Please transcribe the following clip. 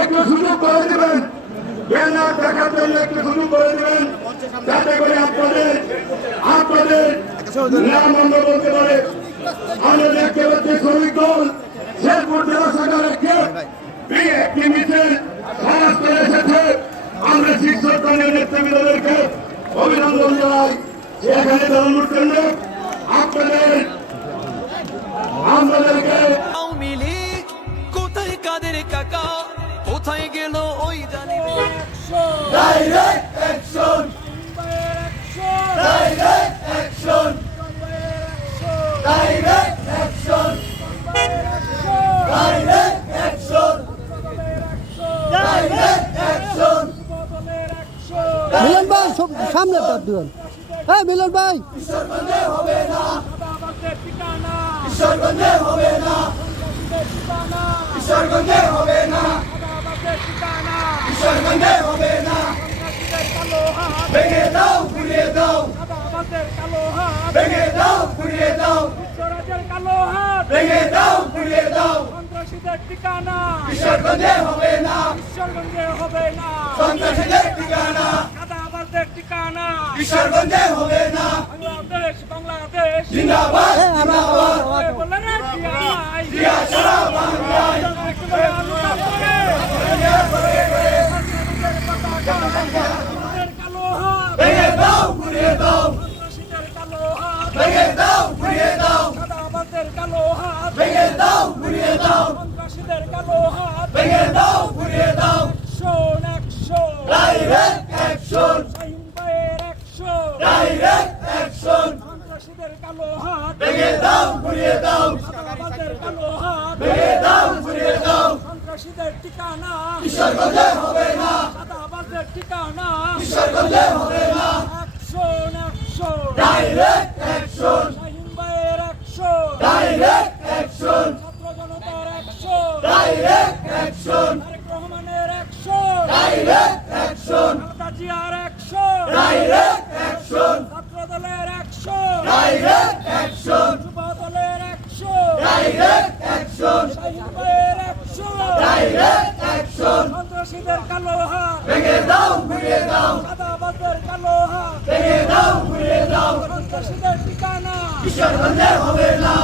একটু সুযোগ করে দেবেন, ব্যানার দেখার জন্য একটু সুযোগ করে দেবেন, যাতে করে আপনাদের নাম আমরা বলতে পারে। আমরা দেখতে পাচ্ছি শ্রমিক দল শেরপুর জেলা শাখার একটি মিছিল সমাজ করে এসেছে। আমরা শীর্ষস্থানীয় নেতৃবৃন্দদেরকে অভিনন্দন জানাই। সেখানে অনুরোধ করলে আমাদেরকে আওয়ামী লীগ কোথায় কাদের কাকা, কোথায় গেল ওই জানি direct action, direct action, direct action, direct action, direct action. Milan ভাই সামনে দিবেন। হ্যাঁ মিলন ভাই, কিশোরগঞ্জে হবে না, কিশোরগঞ্জে হবে না, কিশোরগঞ্জে হবে না, কিশোরগঞ্জে হবে না। ভেঙে দাও, ঘুরিয়ে দাও, ভেঙে দাও, ঘুরিয়ে দাও, ভেঙে দাও, ঘুরিয়ে দাও। ঠিকানা কিশোরগঞ্জে হবে না, কিশোরগঞ্জে হবে না, সন্ত্রাসীদের ঠিকানা চাঁদাবাজদের ঠিকানা কিশোরগঞ্জে হবে না। বাংলাদেশ বাংলাদেশ জিন্দাবাদ, জিন্দাবাদ, বলে রে জিয়াই জিয়া সারা বাংলায়। একেবারে আলুটা করে কালো হাত, ভেঙে দাও, ঘুরিয়ে দাও, সন্ত্রাসীদের কালো হাত, ভেঙে দাও, ঘুরিয়ে দাও, চাঁদাবাজদের কালো হাত, ভেঙে দাও, ঘুরিয়ে দাও, সন্ত্রাসীদের কালো হাত। ভেঙে দাও, ঘুরিয়ে দাও। Action action, direct action, Shahin ভাইয়ের অ্যাকশন, ডাইরেক্ট অ্যাকশন। সন্ত্রাসীদের কালো হাত, ভেঙে দাও, ঘুরিয়ে দাও, চাঁদাবাজদের কালো হাত, ভেঙে দাও, ঘুরিয়ে দাও। সন্ত্রাসীদের ঠিকানা কিশোরগঞ্জে হবে না, চাঁদাবাজদের ঠিকানা। কিশোরগঞ্জে হবে না। Action action, direct action, Shahin ভাইয়ের অ্যাকশন, ডাইরেক্ট অ্যাকশন, ছাত্র জনতার অ্যাকশন, ডাইরেক্ট অ্যাকশন, তারেক রহমানের অ্যাকশন, ডাইরেক্ট অ্যাকশন, খালেদা জিয়ার অ্যাকশন, ডাইরেক্ট অ্যাকশন, ছাত্র দলের অ্যাকশন, ডাইরেক্ট অ্যাকশন, যুব দলের অ্যাকশন, ডাইরেক্ট অ্যাকশন, শাহিন ভাইয়ের অ্যাকশন, ডাইরেক্ট অ্যাকশন। সন্ত্রাসীদের কালো হাত, ভেঙে দাও, ঘুরিয়ে দাও, চাঁদাবাজদের কালো হাত, ভেঙে দাও, ঘুরিয়ে দাও। সন্ত্রাসীদের ঠিকানা কিশোরগঞ্জে হবে না,